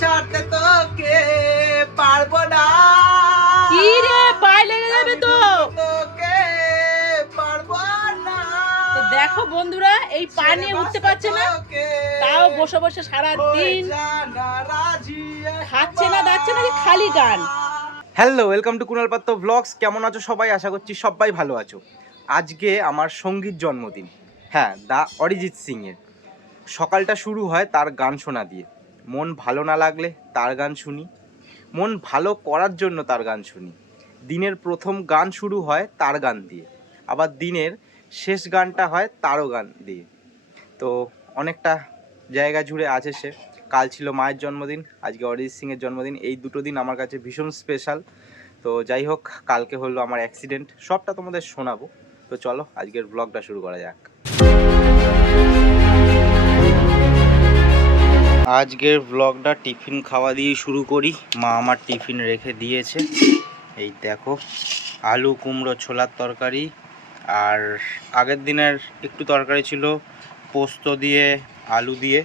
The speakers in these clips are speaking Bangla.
ছাড়তে তোকে পারব না। কি রে পায়ে লেগে যাবে তো। তোকে পারব না। তো দেখো বন্ধুরা এই পা নিয়ে উঠতে পারছে না। তাও বসে বসে সারা দিন খাচ্ছে না দাচ্ছে না খালি গান? হ্যালো ওয়েলকাম টু কুণাল পাত্র ব্লগস কেমন আছো সবাই? আশা করছি সবাই ভালো আছো। আজকে আমার সংগীত জন্মদিন। হ্যাঁ দা অরিজিৎ সিং এর সকালটা শুরু হয় তার গান শোনা দিয়ে। মন ভালো না লাগলে তার গান শুনি। মন ভালো করার জন্য তার গান শুনি। দিনের প্রথম গান শুরু হয় তার গান দিয়ে। আবার দিনের শেষ গানটা হয় তারও গান দিয়ে। তো অনেকটা জায়গা জুড়ে আছে সে। কাল ছিল মায়ের জন্মদিন, আজকে অরিজিৎ সিংয়ের জন্মদিন। এই দুটো দিন আমার কাছে ভীষণ স্পেশাল তো যাই হোক, কালকে হলো আমার অ্যাক্সিডেন্ট সবটা তোমাদের শোনাবো। তো চলো, আজকের ব্লগটা শুরু করা যাক। আজকের ব্লগটা টিফিন খাওয়া দিয়ে শুরু করি। মা আমার টিফিন রেখে দিয়েছে। এই দেখো, আলু, কুমড়ো, ছোলার তরকারি আর আগের দিনের একটু তরকারি ছিল পোস্ত দিয়ে, আলু দিয়ে।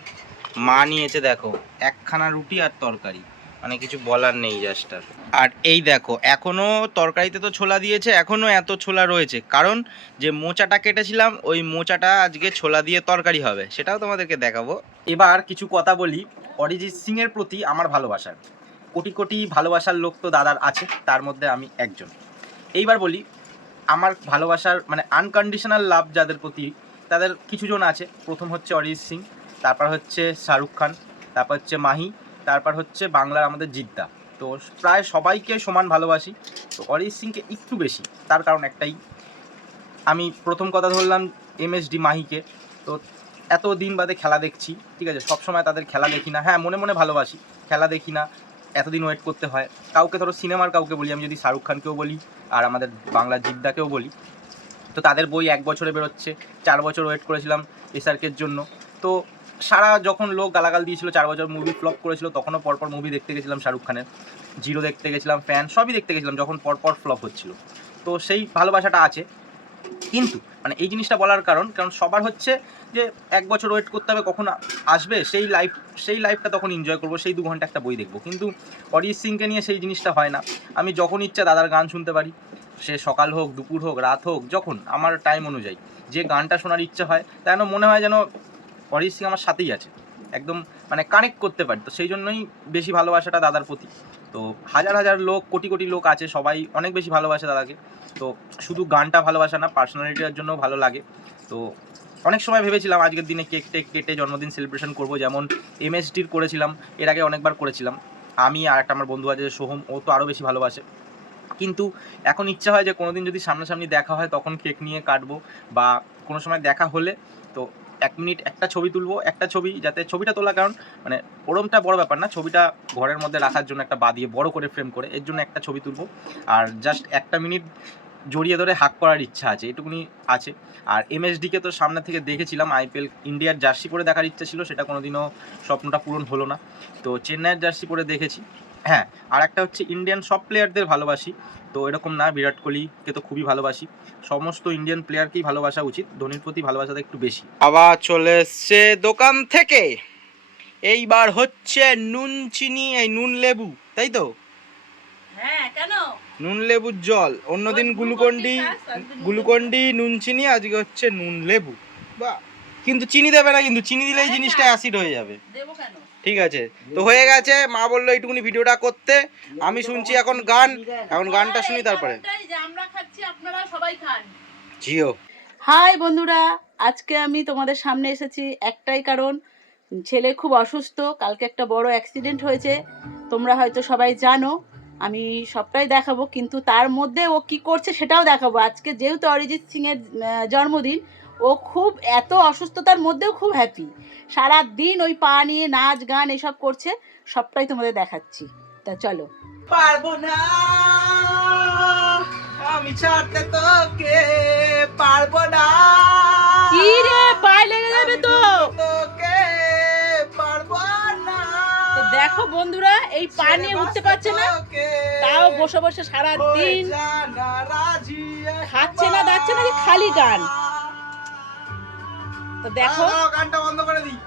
মা নিয়েছে দেখো, একখানা রুটি আর তরকারি। মানে কিছু বলার নেই জাস্ট আর। আর এই দেখো, এখনও তরকারিতে তো ছোলা দিয়েছে, এখনও এত ছোলা রয়েছে। কারণ যে মোচাটা কেটেছিলাম, ওই মোচাটা আজকে ছোলা দিয়ে তরকারি হবে, সেটাও তোমাদেরকে দেখাবো। এবার কিছু কথা বলি। অরিজিৎ সিং এর প্রতি আমার ভালোবাসার। কোটি কোটি ভালোবাসার লোক তো দাদার আছে, তার মধ্যে আমি একজন। এইবার বলি, আমার ভালোবাসার মানে আনকন্ডিশনাল লাভ যাদের প্রতি, তাদের কিছুজন আছে। প্রথম হচ্ছে অরিজিৎ সিং, তারপর হচ্ছে শাহরুখ খান, তারপর হচ্ছে মাহি, তারপর হচ্ছে বাংলার আমাদের জিদ্দা। তো প্রায় সবাইকে সমান ভালোবাসি। তো অরিজিৎ সিংকে একটু বেশি, তার কারণ একটাই। আমি প্রথম কথা ধরলাম এমএসডি মাহিকে। তো এত দিন বাদে খেলা দেখছি, ঠিক আছে? সবসময় তাদের খেলা দেখি না। হ্যাঁ মনে মনে ভালোবাসি। খেলা দেখি না, এতদিন ওয়েট করতে হয়। কাউকে ধরো সিনেমার কাউকে বলি, আমি যদি শাহরুখ খানকেও বলি, আর আমাদের বাংলা জিদ্দাকেও বলি, তো তাদের বই এক বছরে বেরোচ্ছে, চার বছর ওয়েট করেছিলাম এসআরকের জন্য। তো সারা যখন লোক গালাগাল দিয়েছিল, চার বছর মুভি ফ্লপ করেছিল, তখনও পরপর মুভি দেখতে গেছিলাম শাহরুখ খানের। জিরো দেখতে গেছিলাম ফ্যান সবই দেখতে গেছিলাম, যখন পরপর ফ্লপ হচ্ছিল। তো সেই ভালোবাসাটা আছে। কিন্তু মানে এই জিনিসটা বলার কারণ কারণ সবার হচ্ছে যে এক বছর ওয়েট করতে হবে কখন আসবে, সেই লাইফ সেই লাইফটা তখন এনজয় করব, সেই দু ঘণ্টা একটা বই দেখব। কিন্তু অরিজিৎ সিংকে নিয়ে সেই জিনিসটা হয় না। আমি যখন ইচ্ছা দাদার গান শুনতে পারি, সে সকাল হোক, দুপুর হোক, রাত হোক, যখন, আমার টাইম অনুযায়ী। যে গানটা শোনার ইচ্ছা হয় তা যেন মনে হয় যেন অরিজিৎ সিং আমার সাথেই আছে। একদম মানে কানেক্ট করতে পারি। তো সেই জন্যই বেশি ভালোবাসাটা দাদার প্রতি। তো হাজার হাজার লোক, কোটি কোটি লোক আছে, সবাই অনেক বেশি ভালোবাসে দাদাকে। তো শুধু গানটা ভালোবাসা না পার্সোনালিটির জন্য ভালো লাগে। তো অনেক সময় ভেবেছিলাম আজকের দিনে কেক টেক কেটে জন্মদিন সেলিব্রেশন করব। যেমন এমএসডির করেছিলাম, এর আগে অনেকবার করেছিলাম। আমি আর একটা আমার বন্ধু আছে, সোহম, ও তো আরও বেশি ভালোবাসে। কিন্তু এখন ইচ্ছা হয় যে কোনোদিন যদি সামনাসামনি দেখা হয়, তখন কেক নিয়ে কাটবো বা কোনো সময় দেখা হলে তো এক মিনিট একটা ছবি তুলবো, একটা ছবি যাতে ছবিটা তোলা, কারণ মানে ওরমটা বড় ব্যাপার না, ছবিটা ঘরের মধ্যে রাখার জন্য একটা বা দিয়ে বড় করে ফ্রেম করে, এর জন্য একটা ছবি তুলবো। আর জাস্ট একটা মিনিট জড়িয়ে ধরে হাক করার ইচ্ছা আছে, এটুকুনি আছে। আর এমএসডিকে তো সামনে থেকে দেখেছিলাম আইপিএল ইন্ডিয়ার জার্সি পরে দেখার ইচ্ছা ছিল, সেটা কোনোদিনও স্বপ্নটা পূরণ হলো না। তো চেন্নাইয়ের জার্সি পরে দেখেছি। হ্যাঁ আর একটা হচ্ছে ইন্ডিয়ান সব প্লেয়ারদের ভালোবাসি। তো এরকম না বিরাট কোহলিকে তো খুবই ভালোবাসি। সমস্ত ইন্ডিয়ান প্লেয়ারকেই ভালোবাসা উচিত ধোনির প্রতি ভালোবাসাটা একটু বেশি। আবার চলে এসছে দোকান থেকে। এইবার হচ্ছে নুন চিনি এই নুন লেবু তাই তো? হ্যাঁ কেন? নুন লেবুর জল। অন্যদিন গ্লুকন্ডি গ্লুকন্ডি নুন চিনি আজকে হচ্ছে নুন লেবু। বাহ। কিন্তু চিনি দেবে না কিন্তু চিনি দিলে এই জিনিসটা অ্যাসিড হয়ে যাবে। দেবো কেন? ঠিক আছে? তো হয়ে গেছে মা বলল এইটুকুনি ভিডিওটা করতে। আমি শুনছি এখন গান। এখন গানটা শুনি তারপরে। আমরা খাচ্ছি আপনারা সবাই খান। জিও। হাই বন্ধুরা আজকে আমি তোমাদের সামনে এসেছি একটাই কারণ। ছেলে খুব অসুস্থ কালকে একটা বড় অ্যাক্সিডেন্ট হয়েছে। তোমরা হয়তো সবাই জানো আমি সবটাই দেখাবো কিন্তু তার মধ্যে ও কি করছে সেটাও দেখাবো। আজকে যেহেতু অরিজিৎ সিংয়ের জন্মদিন ও খুব এত অসুস্থতার মধ্যেও খুব হ্যাপি সারা দিন ওই পা নিয়ে নাচ গান এসব করছে সবটাই তোমাদের দেখাচ্ছি। তা চলো। পারব না আমি ছাড়তে তোকে পারব না। কি রে পায়ে লেগে যাবে তো? তোকে পারব না। দেখো বন্ধুরা এই পা নিয়ে উঠতে পারছে না তাও বসে বসে সারা দিন খাচ্ছে না দাচ্ছে না খালি গান। তো দেখো। গানটা বন্ধ করে দিই।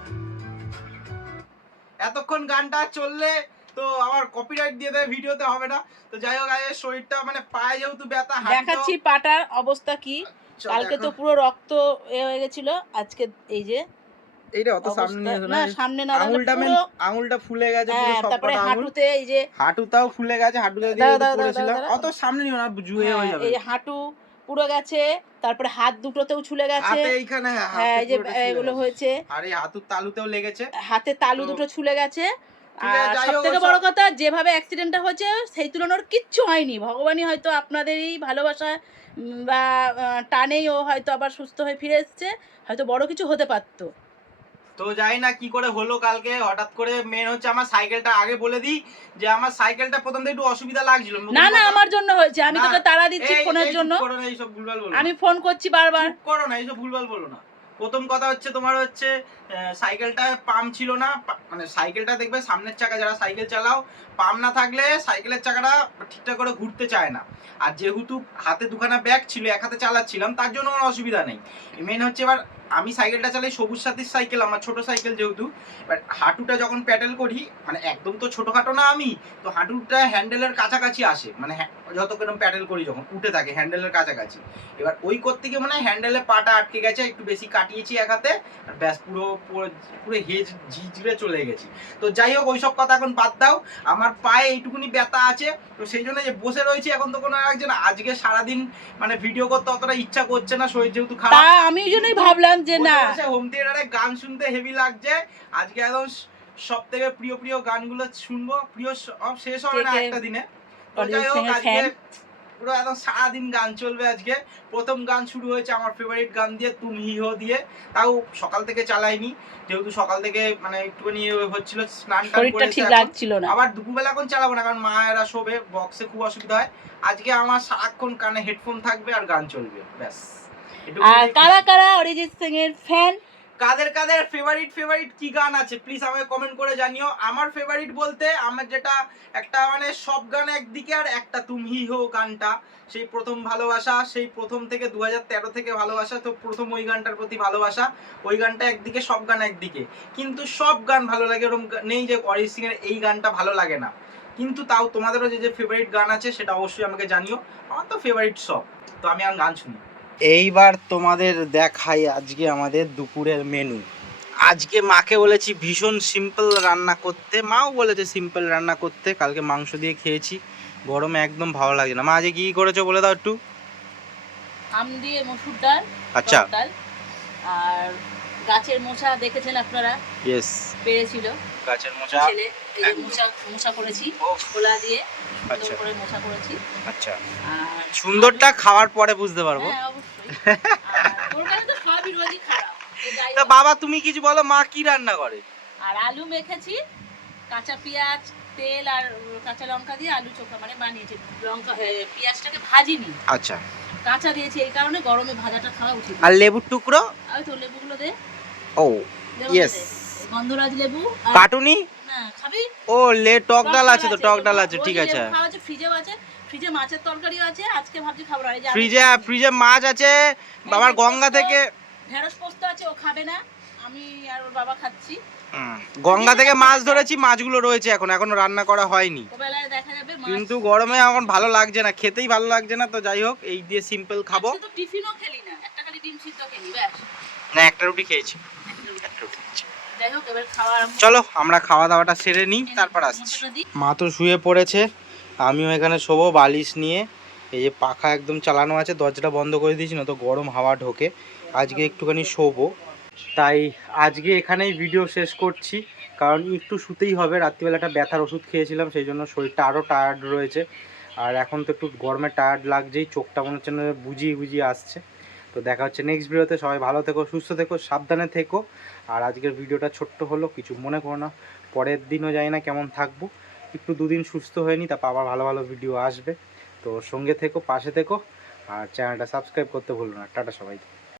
এতক্ষণ গানটা চললে তো আমার কপিরাইট দিয়ে দেয় ভিডিওতে হবে না। তো যাই হোক আজকে শরীরটা মানে পায়ে যেহেতু ব্যথা দেখাচ্ছি পাটার অবস্থা কি। কালকে তো পুরো রক্ত এ হয়ে গেছিল আজকে এই যে এইটা অত সামনে না সামনে না আঙুলটা মেন আঙুলটা ফুলে গেছে পুরো হ্যাঁ সব তারপরে হাঁটুতে এই যে হাঁটুটাও ফুলে গেছে হাঁটুতে দিয়ে পড়েছিলাম। অত সামনে নিও না জুয়ে হয়ে হ্যাঁ, যাবে। এই হাঁটু পুরো গেছে তারপরে হাত দুটোতেও ছুলে গেছে। এইখানে হ্যাঁ, হ্যাঁ এই যে এগুলো হয়েছে। আর এই হাতুর তালুতেও লেগেছে। হাতে তালু দুটো ছুলে গেছে। আর যাই সব থেকে ওসব- বড় কথা যেভাবে অ্যাক্সিডেন্টটা হয়েছে সেই তুলনার কিচ্ছু হয়নি। ভগবানই হয়তো আপনাদেরই ভালোবাসা বা টানেই ও হয়তো আবার সুস্থ হয়ে ফিরে এসছে। হয়তো বড় কিছু হতে পারতো। তো জানি না কি করে হলো কালকে হঠাৎ করে মেন হচ্ছে আমার সাইকেলটা আগে বলে দিই যে আমার সাইকেলটা প্রথম থেকে একটু অসুবিধা লাগছিল। না না আমার জন্য হয়েছে। আমি তোকে তাড়া দিচ্ছি ফোনের জন্য। করো না, এইসব ভুলভাল বলো আমি ফোন করছি বারবার। করো না এইসব ভুলভাল বলো না। প্রথম কথা হচ্ছে তোমার হচ্ছে সাইকেলটা পাম্প ছিল না। মানে সাইকেলটা দেখবে সামনের চাকা যারা সাইকেল চালাও পাম্প না থাকলে সাইকেলের চাকাটা ঠিকঠাক করে ঘুরতে চায় না। আর যেহেতু হাতে দুখানা ব্যাগ ছিল এক হাতে চালাচ্ছিলাম তার জন্য কোনো অসুবিধা নেই। মেন হচ্ছে এবার আমি সাইকেলটা চালাই, সবুজ সাথীর সাইকেল, আমার ছোট সাইকেল যেহেতু এবার হাঁটুটা যখন প্যাডেল করি মানে একদম তো ছোটোখাটো না আমি, তো হাঁটুটা হ্যান্ডেলের কাছাকাছি আসে মানে যত কিরম প্যাডেল করি যখন, উঠে থাকে হ্যান্ডেলের কাছাকাছি। এবার ওই করতে গিয়ে মানে হ্যান্ডেলে পাটা আটকে গেছে, একটু বেশি কাটিয়েছি এক হাতে, আর ব্যাস পুরো পুরো হেজ ঝিঝড়ে চলে গেছি। তো যাই হোক, ওইসব কথা এখন বাদ দাও, আমার পায়ে এইটুকুনি ব্যথা আছে, তো সেই জন্য যে বসে রয়েছি এখন তো কোনো লাগছে না আজকে সারাদিন মানে ভিডিও করতে অতটা ইচ্ছা করছে না, শরীর যেহেতু খারাপ। আমি ওই জন্যই ভাবলাম যে না। হোম থিয়েটারে গান শুনতে হেভি লাগছে। আজকে একদম সব থেকে প্রিয় প্রিয় গানগুলো শুনব। প্রিয় সব শেষ হবে না একটা দিনে। এর? পুরো একদম সারাদিন গান চলবে আজকে। প্রথম গান শুরু হয়েছে আমার ফেভারিট গান দিয়ে তুম দিয়ে। তাও সকাল থেকে চালাইনি। যেহেতু সকাল থেকে মানে একটুখানি হচ্ছিল স্নান ঠিক। লাগছিল না। আবার দুপুরবেলা এখন চালাবো না কারণ মায়েরা শোবে বক্সে খুব অসুবিধা হয়। আজকে আমার সারাক্ষণ কানে হেডফোন থাকবে আর গান চলবে ব্যাস। আর কারা কারা অরিজিৎ সিং এর ফ্যান কাদের কাদের ফেভারিট ফেভারিট কি গান আছে? প্লিজ আমাকে কমেন্ট করে জানিও। আমার ফেভারিট বলতে আমার যেটা একটা মানে সব গান একদিকে আর একটা তুমি হো গানটা। সেই প্রথম ভালোবাসা সেই প্রথম থেকে দু থেকে ভালোবাসা তো প্রথম ওই গানটার প্রতি ভালোবাসা। ওই গানটা একদিকে সব গান একদিকে। কিন্তু সব গান ভালো লাগে এরকম গা- নেই যে অরিজিৎ সিং এর এই গানটা ভালো লাগে না। কিন্তু তাও তোমাদেরও যে যে ফেভারিট গান আছে সেটা অবশ্যই আমাকে জানিও। আমার তো ফেভারিট সব। তো আমি আর গান শুনি এইবার তোমাদের দেখাই আজকে আমাদের দুপুরের মেনু আজকে মাকে বলেছি ভীষণ সিম্পল রান্না করতে। মাও বলেছে সিম্পল রান্না করতে। কালকে মাংস দিয়ে খেয়েছি। গরমে একদম ভালো লাগছে না। মা আজকে কি করেছ বলে দাও একটু? আম দিয়ে মসুর ডাল আচ্ছা। ডাল আর গাছের মোচা দেখেছেন আপনারা? ইয়েস পেরেছিল। গাছের মোচা ছেলে এই যে একদম। মোচা মোচা করেছি খোলা দিয়ে আচ্ছা। করে মোচা করেছি। আচ্ছা। আর সুন্দরটা খাওয়ার পরে বুঝতে পারব। হ্যাঁ অবশ্যই। তোর কাছে তো সবই রোজই খারাপ তা বাবা তুমি কিছু বলো মা কি রান্না করে? আর আলু মেখেছি কাঁচা পেঁয়াজ তেল আর কাঁচা লঙ্কা দিয়ে আলু চোখা মানে বানিয়েছি। লঙ্কা পেঁয়াজটাকে ভাজিনি। আচ্ছা। কাঁচা দিয়েছি এই কারণে গরমে ভাজাটা খাওয়া উচিত। আর লেবুর টুকরো? আর তো লেবুগুলো দে। ও. দে। গন্ধরাজ লেবু কাটুনি? খাবি? ও লে টক ডাল আছে তো টক ডাল আছে ঠিক আছে। আছে ফ্রিজেও আছে ফ্রিজে মাছের তরকারিও আছে আজকে ভাবছি ফ্রিজে ফ্রিজে মাছ আছে আমার গঙ্গা থেকে ঢেঁড়স পোস্ত আছে ও খাবে না আমি আর ওর বাবা খাচ্ছি। গঙ্গা থেকে মাছ ধরেছি মাছগুলো রয়েছে এখন এখনও রান্না করা হয়নি। কিন্তু গরমে এখন ভালো লাগছে না খেতেই ভালো লাগছে না তো যাই হোক এই দিয়ে সিম্পল খাব। না একটা রুটি খেয়েছি একটা রুটি খেয়েছি। যাই হোক এবার খাওয়া আরম্ভ চলো আমরা খাওয়া দাওয়াটা সেরে নিই তারপর আসছি। মা তো শুয়ে পড়েছে আমিও এখানে শোবো বালিশ নিয়ে। এই যে পাখা একদম চালানো আছে দরজাটা বন্ধ করে দিয়েছি না তো গরম হাওয়া ঢোকে। আজকে একটুখানি শোবো। তাই আজকে এখানেই ভিডিও শেষ করছি কারণ একটু শুতেই হবে। রাত্রিবেলাটা ব্যথার ওষুধ খেয়েছিলাম সেই জন্য শরীরটা আরও টায়ার্ড রয়েছে। আর এখন তো একটু গরমে টায়ার্ড লাগছেই চোখটা মনে হচ্ছে না বুঝিয়ে বুঝিয়ে আসছে। তো দেখা হচ্ছে নেক্সট ভিডিওতে সবাই ভালো থেকো, সুস্থ থেকো, সাবধানে থেকো। আর আজকের ভিডিওটা ছোট্ট হলো, কিছু মনে করো না। পরের দিনও যাই না কেমন থাকব। একটু দুদিন সুস্থ হয়নি, তারপর আবার ভালো ভালো ভিডিও আসবে। তো সঙ্গে থেকো, পাশে থেকো। আর চ্যানেলটা সাবস্ক্রাইব করতে ভুলো না। টাটা সবাই